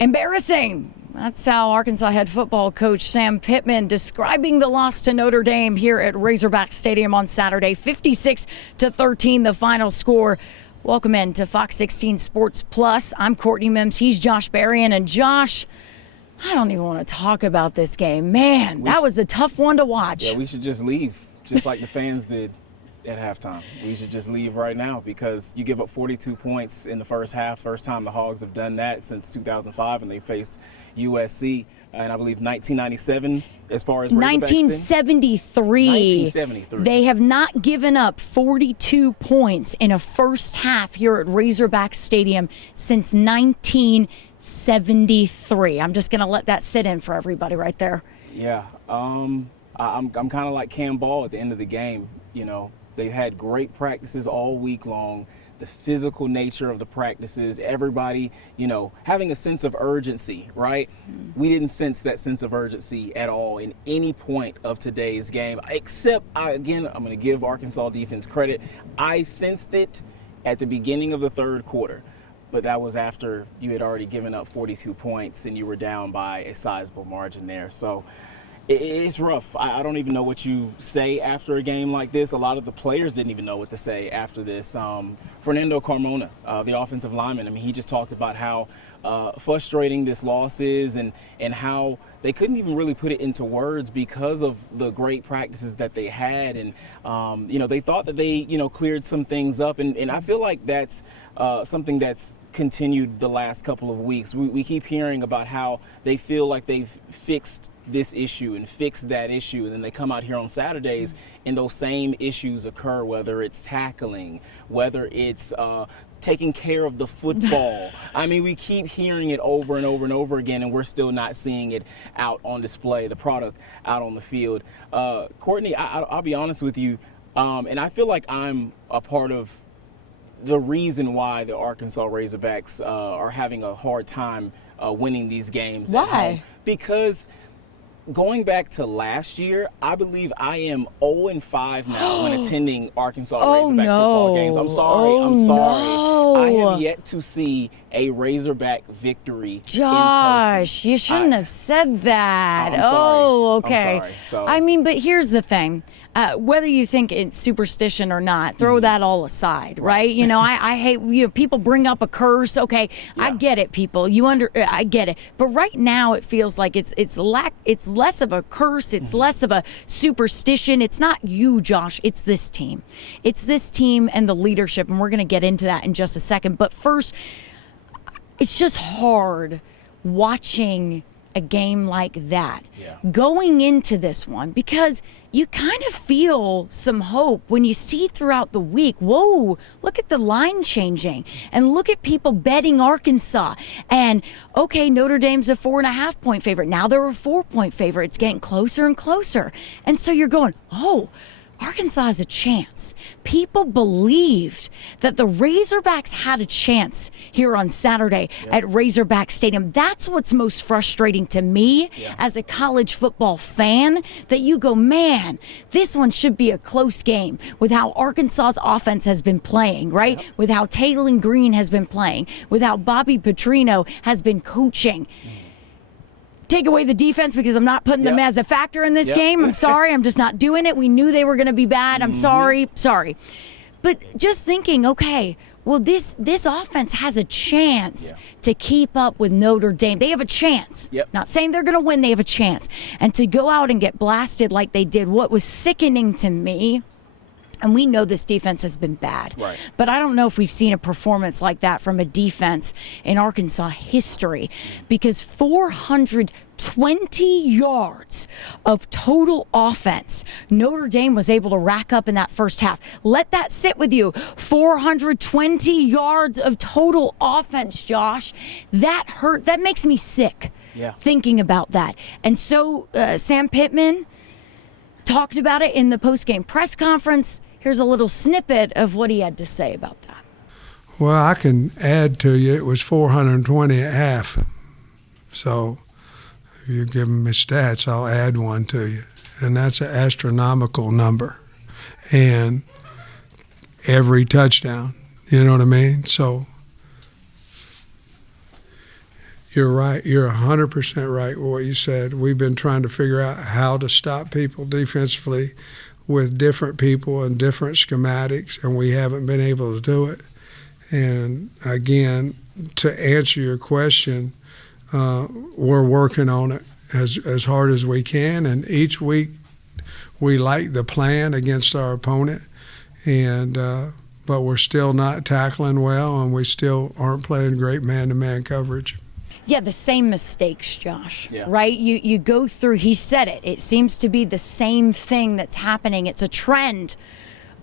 Embarrassing. That's how Arkansas head football coach Sam Pittman describing the loss to Notre Dame here at Razorback Stadium on Saturday. 56-13 the final score. Welcome in to Fox 16 Sports Plus. I'm Courtney Mims. He's Josh Berrien. And Josh, I don't even want to talk about this game. Man, that was a tough one to watch. Yeah, we should just leave, just like the fans did at halftime. We should just leave right now because you give up 42 points in the first half. First time the Hogs have done that since 2005, and they faced USC and I believe 1997 as far as 1973. 1973. They have not given up 42 points in a first half here at Razorback Stadium since 1973. I'm just going to let that sit in for everybody right there. Yeah, I'm kind of like Cam Ball at the end of the game. You know, they've had great practices all week long. The physical nature of the practices, everybody, you know, having a sense of urgency, right? We didn't sense that sense of urgency at all in any point of today's game, except, I'm going to give Arkansas defense credit. I sensed it at the beginning of the third quarter, but that was after you had already given up 42 points and you were down by a sizable margin there. So it's rough. I don't even know what you say after a game like this. A lot of the players didn't even know what to say after this. Fernando Carmona, the offensive lineman, I mean, he just talked about how frustrating this loss is and how they couldn't even really put it into words because of the great practices that they had. And, you know, they thought that they, you know, cleared some things up. And I feel like that's something that's continued the last couple of weeks. We keep hearing about how they feel like they've fixed this issue and fix that issue, and then they come out here on Saturdays and those same issues occur, whether it's tackling, whether it's taking care of the football. I mean, we keep hearing it over and over and over again, and we're still not seeing it out on display, the product out on the field. Courtney, I'll be honest with you, and I feel like I'm a part of the reason why the Arkansas Razorbacks are having a hard time winning these games. Why? Because going back to last year, I believe I am 0-5 now when attending Arkansas Razorback football games. I'm sorry. No. I have yet to see a Razorback victory. Josh, you shouldn't have said that. Okay. I'm sorry. I mean, but here's the thing. Whether you think it's superstition or not, throw that all aside, right? You know, I hate, you know, people bring up a curse. Okay, yeah. I get it, people. I get it. But right now, it feels like it's less of a curse. It's less of a superstition. It's not you, Josh. It's this team. It's this team and the leadership, and we're going to get into that in just a second. But first, it's just hard watching a game like that going into this one, because you kind of feel some hope when you see throughout the week, whoa, look at the line changing and look at people betting Arkansas. And okay, Notre Dame's a 4.5 point favorite. Now they're a 4-point favorite. It's getting closer and closer. And so you're going, oh, Arkansas has a chance. People believed that the Razorbacks had a chance here on Saturday at Razorback Stadium. That's what's most frustrating to me as a college football fan, that you go, man, this one should be a close game with how Arkansas's offense has been playing, right? With how Taylor Green has been playing, with how Bobby Petrino has been coaching. Take away the defense because I'm not putting them as a factor in this game. I'm sorry. I'm just not doing it. We knew they were going to be bad. I'm sorry. But just thinking, okay, well, this offense has a chance to keep up with Notre Dame. They have a chance. Not saying they're going to win. They have a chance. And to go out and get blasted like they did, what was sickening to me, and we know this defense has been bad, but I don't know if we've seen a performance like that from a defense in Arkansas history, because 420 yards of total offense Notre Dame was able to rack up in that first half. Let that sit with you. 420 yards of total offense, Josh. That hurt. That makes me sick thinking about that. And so Sam Pittman talked about it in the post-game press conference. Here's a little snippet of what he had to say about that. Well, I can add to you, it was 420 at half. So if you give me stats, I'll add one to you. And that's an astronomical number. And every touchdown, you know what I mean? So You're right. You're 100% right with what you said. We've been trying to figure out how to stop people defensively with different people and different schematics, and we haven't been able to do it. And again, to answer your question, we're working on it as hard as we can, and each week we like the plan against our opponent, and but we're still not tackling well, and we still aren't playing great man-to-man coverage. Yeah, the same mistakes, Josh, Yeah. right? You go through, he said it. It seems to be the same thing that's happening. It's a trend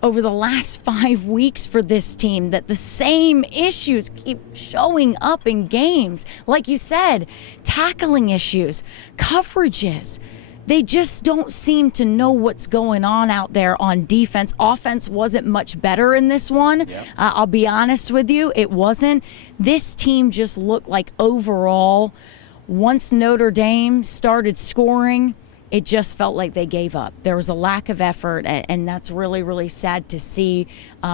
over the last 5 weeks for this team that the same issues keep showing up in games. Like you said, tackling issues, coverages. They just don't seem to know what's going on out there on defense. Offense wasn't much better in this one. Yep. I'll be honest with you, it wasn't. This team just looked like overall, once Notre Dame started scoring, it just felt like they gave up. There was a lack of effort, and that's really, really sad to see.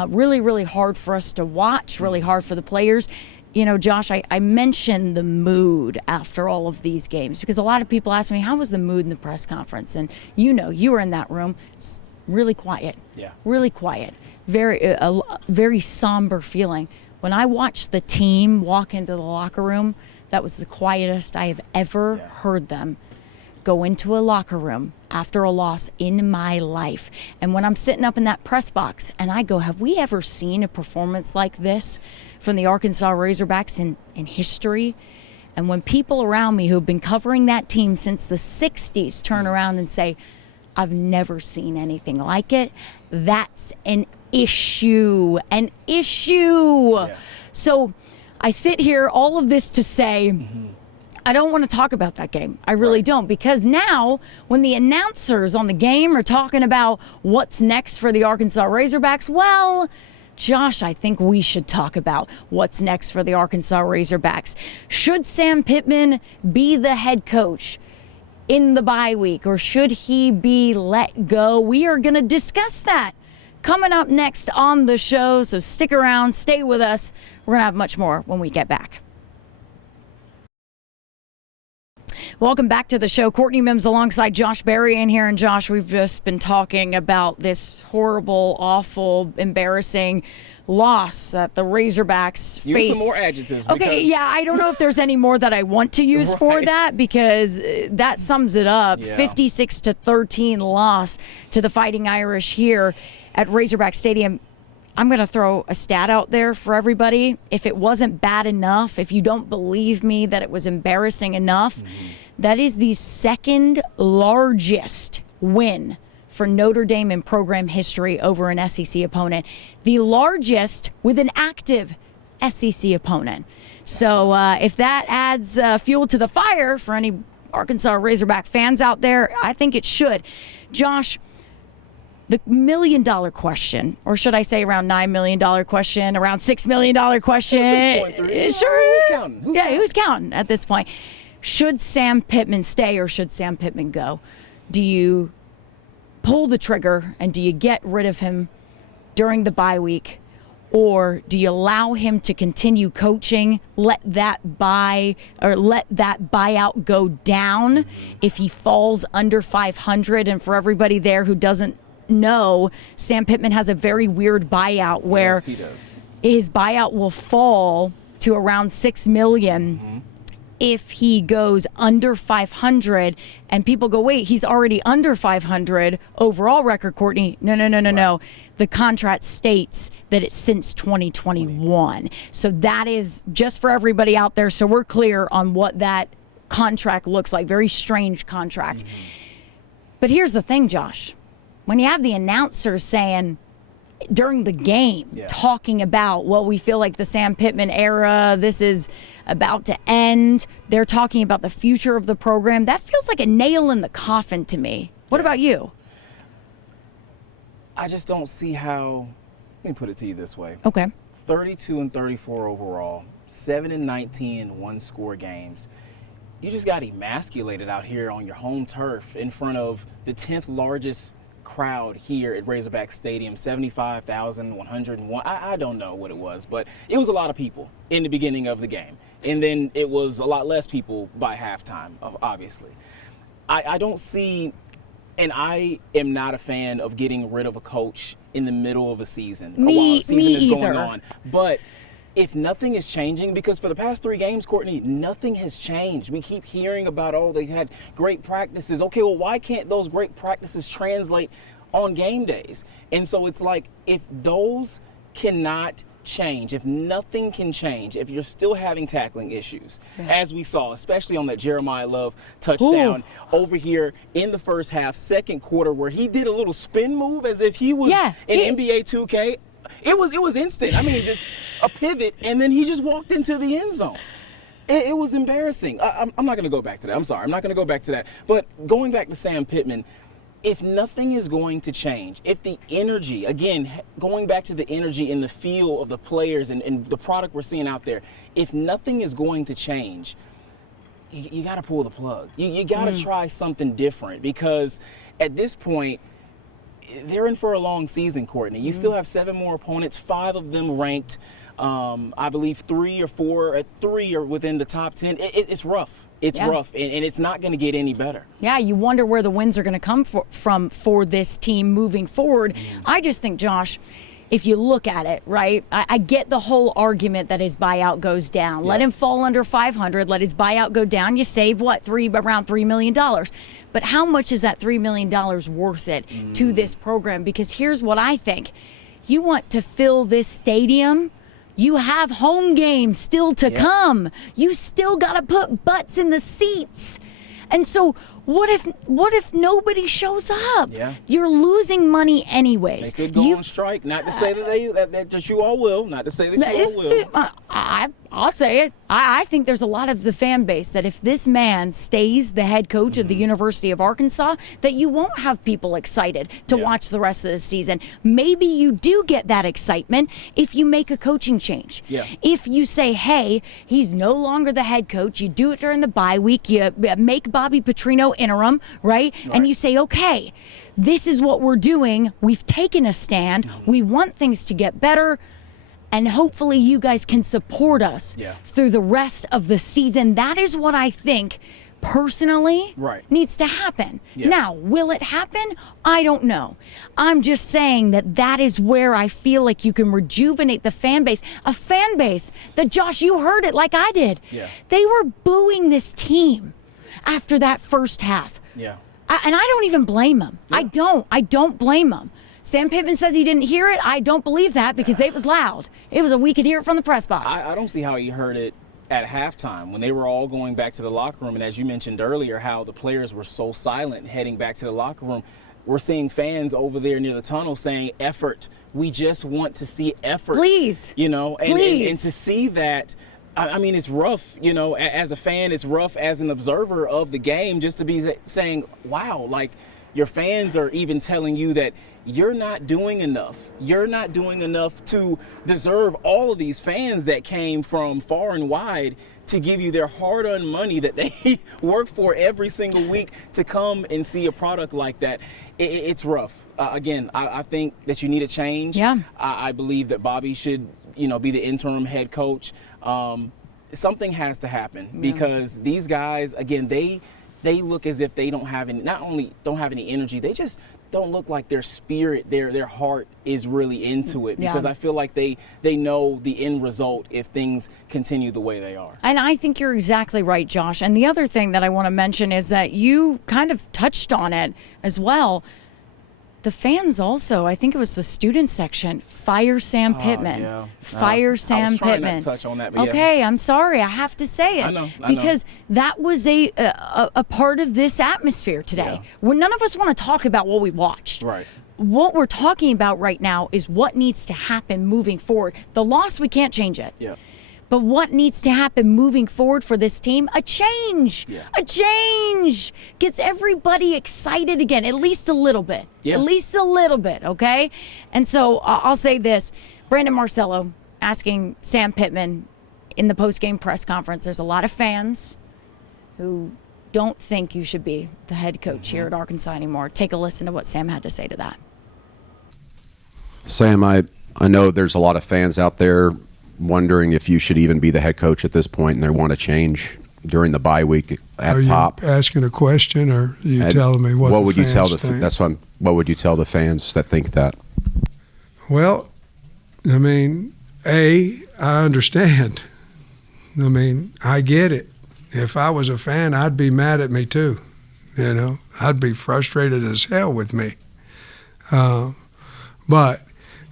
Really, really hard for us to watch, really hard for the players. You know, Josh, I mentioned the mood after all of these games because a lot of people ask me, how was the mood in the press conference? And you know, you were in that room. It's really quiet. Yeah. Really quiet. Very somber feeling. When I watched the team walk into the locker room, that was the quietest I have ever heard them go into a locker room after a loss in my life. And when I'm sitting up in that press box and I go, have we ever seen a performance like this from the Arkansas Razorbacks in history? And when people around me who have been covering that team since the 60s turn around and say, I've never seen anything like it, that's an issue. Yeah. So I sit here, all of this to say, I don't want to talk about that game. I really don't, because now when the announcers on the game are talking about what's next for the Arkansas Razorbacks, well, Josh, I think we should talk about what's next for the Arkansas Razorbacks. Should Sam Pittman be the head coach in the bye week, or should he be let go? We are going to discuss that coming up next on the show, so stick around, stay with us. We're going to have much more when we get back. Welcome back to the show. Courtney Mims alongside Josh Berry in here. And Josh, we've just been talking about this horrible, awful, embarrassing loss that the Razorbacks faced. Use some more adjectives. Okay, yeah, I don't know if there's any more that I want to use for that, because that sums it up. Yeah. 56-13 loss to the Fighting Irish here at Razorback Stadium. I'm going to throw a stat out there for everybody. If it wasn't bad enough, if you don't believe me that it was embarrassing enough, that is the second largest win for Notre Dame in program history over an SEC opponent. The largest with an active SEC opponent. So if that adds fuel to the fire for any Arkansas Razorback fans out there, I think it should. Josh, the $1 million question, or should I say around $9 million question, around $6 million question? 6.3. Sure. Who's counting? Who's counting at this point? Should Sam Pittman stay or should Sam Pittman go? Do you pull the trigger and do you get rid of him during the bye week? Or do you allow him to continue coaching, let that buyout go down if he falls under 500? And for everybody there who doesn't know, Sam Pittman has a very weird buyout where Yes, he does. his buyout will fall to around $6 million if he goes under 500. And people go, wait, he's already under 500 overall record, Courtney. No. The contract states that it's since 2021. So that is just for everybody out there, so we're clear on what that contract looks like. Very strange contract. But here's the thing, Josh. When you have the announcers saying during the game, talking about, well, we feel like the Sam Pittman era, this is about to end. They're talking about the future of the program. That feels like a nail in the coffin to me. What about you? I just don't see how. Let me put it to you this way. Okay. 32-34 overall, 7-19 in one-score games. You just got emasculated out here on your home turf in front of the 10th largest crowd here at Razorback Stadium, 75,101. I don't know what it was, but it was a lot of people in the beginning of the game. And then it was a lot less people by halftime, obviously. I don't see, and I am not a fan of getting rid of a coach in the middle of a season. While a season is going on. But if nothing is changing, because for the past 3 games, Courtney, nothing has changed. We keep hearing about, oh, they had great practices. Okay, well, why can't those great practices translate on game days? And so it's like, if those cannot change, if nothing can change, if you're still having tackling issues, as we saw, especially on that Jeremiah Love touchdown over here in the first half, second quarter, where he did a little spin move as if he was in NBA 2K. It was instant. I mean, just a pivot, and then he just walked into the end zone. It was embarrassing. I'm not going to go back to that. I'm sorry. I'm not going to go back to that. But going back to Sam Pittman, if nothing is going to change, if the energy, again, going back to the energy and the feel of the players and the product we're seeing out there, if nothing is going to change, you got to pull the plug. You got to try something different, because at this point, they're in for a long season, Courtney. You still have 7 more opponents, 5 of them ranked. I believe 3 or 4, 3 are within the top 10. It's rough. It's rough, and it's not going to get any better. Yeah, you wonder where the wins are going to come from for this team moving forward. I just think, Josh, if you look at it, right, I get the whole argument that his buyout goes down. Let him fall under 500, let his buyout go down. You save, around $3 million. But how much is that $3 million worth it to this program? Because here's what I think. You want to fill this stadium. You have home games still to come. You still got to put butts in the seats. And so what if nobody shows up? You're losing money anyways. They could go on strike. Not to say that you all will. Not to say that you all will. I'll say it. I think there's a lot of the fan base that if this man stays the head coach of the University of Arkansas, that you won't have people excited to watch the rest of the season. Maybe you do get that excitement if you make a coaching change. If you say, hey, he's no longer the head coach, you do it during the bye week, you make Bobby Petrino interim, right? And you say, okay, this is what we're doing. We've taken a stand. We want things to get better. And hopefully you guys can support us through the rest of the season. That is what I think personally needs to happen. Now, will it happen? I don't know. I'm just saying that is where I feel like you can rejuvenate the fan base. A fan base that, Josh, you heard it like I did. They were booing this team after that first half. And I don't even blame them. I don't blame them. Sam Pittman says he didn't hear it. I don't believe that, because it was loud. We could hear it from the press box. I don't see how he heard it at halftime when they were all going back to the locker room. And as you mentioned earlier, how the players were so silent heading back to the locker room. We're seeing fans over there near the tunnel saying, effort. We just want to see effort. Please. You know, and to see that, I mean, it's rough, you know, as a fan, it's rough as an observer of the game, just to be saying, wow, like, your fans are even telling you that you're not doing enough. You're not doing enough to deserve all of these fans that came from far and wide to give you their hard-earned money that they work for every single week to come and see a product like that. It's rough. Again, I think that you need a change. I believe that Bobby should, be the interim head coach. Something has to happen because these guys, again, they look as if they don't have any, not only don't have any energy, they just don't look like their spirit, their heart is really into it, because I feel like they know the end result if things continue the way they are. And I think you're exactly right, Josh. And the other thing that I want to mention is that you kind of touched on it as well. The fans also, I think it was the student section, fire Sam Pittman. Fire Sam Pittman. Not to touch on that, but okay, I'm sorry. I have to say it. I know. Because that was a part of this atmosphere today. When none of us want to talk about what we watched. Right. What we're talking about right now is what needs to happen moving forward. The loss, we can't change it. But what needs to happen moving forward for this team? A change. A change gets everybody excited again, at least a little bit. At least a little bit, okay? And so I'll say this. Brandon Marcello asking Sam Pittman in the post-game press conference, there's a lot of fans who don't think you should be the head coach here at Arkansas anymore. Take a listen to what Sam had to say to that. Sam, I know there's a lot of fans out there wondering if you should even be the head coach at this point, and they want to change during the bye week at Are top. you asking a question, or are you telling me what the would you tell fans think? That's what would you tell the fans that think that? Well, I mean, I understand. I mean, I get it. If I was a fan, I'd be mad at me too. You know, I'd be frustrated as hell with me. But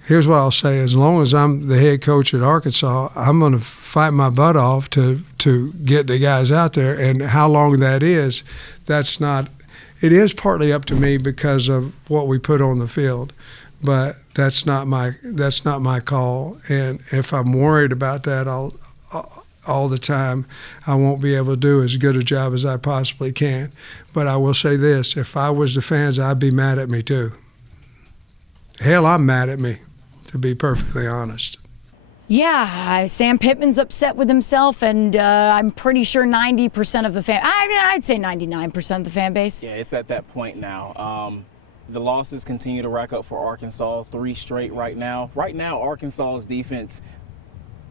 here's what I'll say: as long as I'm the head coach at Arkansas, I'm going to fight my butt off to get the guys out there. And how long that is, that's not. It is partly up to me because of what we put on the field, but that's not my call. And if I'm worried about that all the time, I won't be able to do as good a job as I possibly can. But I will say this: if I was the fans, I'd be mad at me too. Hell, I'm mad at me, to be perfectly honest. Yeah, Sam Pittman's upset with himself, and I'm pretty sure 90% of the I'd say 99% of the fan base. Yeah, it's at that point now. The losses continue to rack up for Arkansas, 3 straight right now. Right now, Arkansas's defense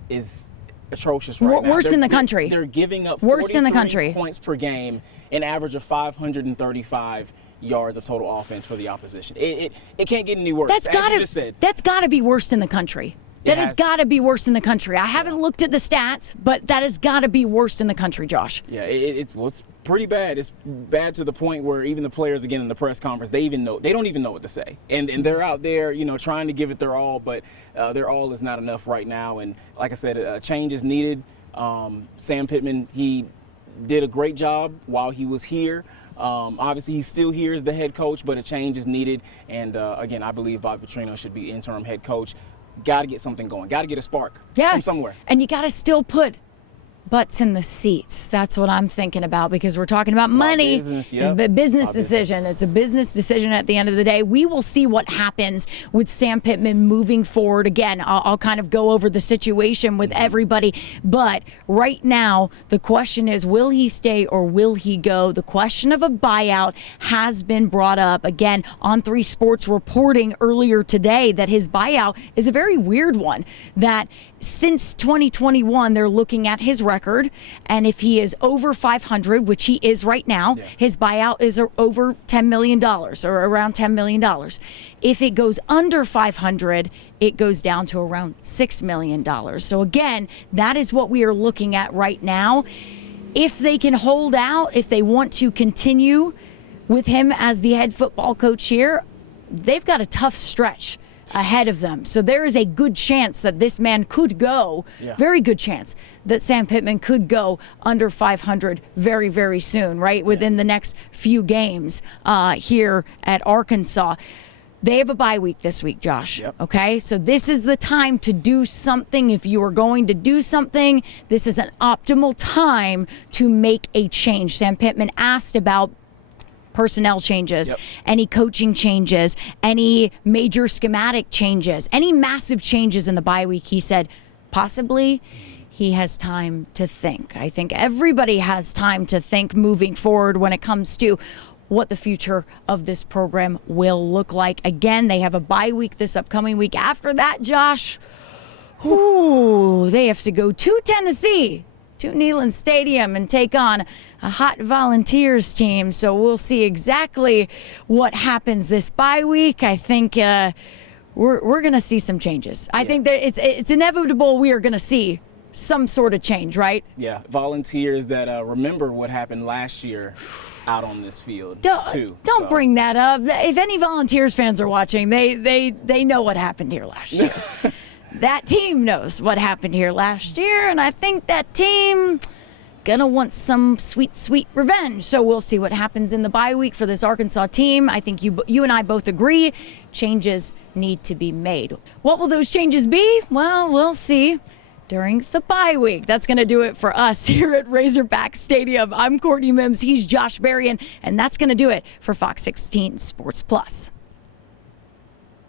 is atrocious right now. Worst in the country. They're giving up worst in the 43 country. points per game, an average of 535 yards of total offense for the opposition. It can't get any worse. That's got to be worst in the country. That has got to be worst in the country. I haven't looked at the stats, but that has got to be worst in the country, Josh. Yeah, it's pretty bad. It's bad to the point where even the players, again, in the press conference, they don't even know what to say. And they're out there, you know, trying to give it their all, but their all is not enough right now. And like I said, change is needed. Sam Pittman, he did a great job while he was here. Obviously, he's still here as the head coach, but a change is needed. And again, I believe Bob Petrino should be interim head coach. Got to get something going. Got to get a spark from somewhere. And you got to still put butts in the seats. That's what I'm thinking about, because we're talking about money. Business decision. It's a business decision at the end of the day. We will see what happens with Sam Pittman moving forward. Again, I'll kind of go over the situation with everybody. But right now, the question is, will he stay or will he go? The question of a buyout has been brought up. Again, On3 Sports reporting earlier today that his buyout is a very weird one. That since 2021, they're looking at his record, and if he is over 500, which he is right now, his buyout is over $10 million, or around $10 million. If it goes under 500, it goes down to around $6 million. So again, that is what we are looking at right now. If they can hold out, if they want to continue with him as the head football coach here, they've got a tough stretch ahead of them. So there is a good chance that this man could go, very good chance that Sam Pittman could go under 500 very, very soon, right? Within the next few games here at Arkansas. They have a bye week this week, Josh. Okay, so this is the time to do something. If you are going to do something, this is an optimal time to make a change. Sam Pittman asked about personnel changes, any coaching changes, any major schematic changes, any massive changes in the bye week. He said possibly he has time to think. I think everybody has time to think moving forward when it comes to what the future of this program will look like. Again, they have a bye week this upcoming week. After that, Josh, they have to go to Tennessee, to Neyland Stadium, and take on a hot Volunteers team. So we'll see exactly what happens this bye week. I think we're going to see some changes. I think that it's inevitable we are going to see some sort of change, right? Yeah, Volunteers that remember what happened last year out on this field Don't bring that up. If any Volunteers fans are watching, they know what happened here last year. That team knows what happened here last year, and I think that team gonna want some sweet, sweet revenge. So we'll see what happens in the bye week for this Arkansas team. I think you and I both agree changes need to be made. What will those changes be? Well, we'll see during the bye week. That's going to do it for us here at Razorback Stadium. I'm Courtney Mims. He's Josh Berrien, and that's going to do it for Fox 16 Sports Plus.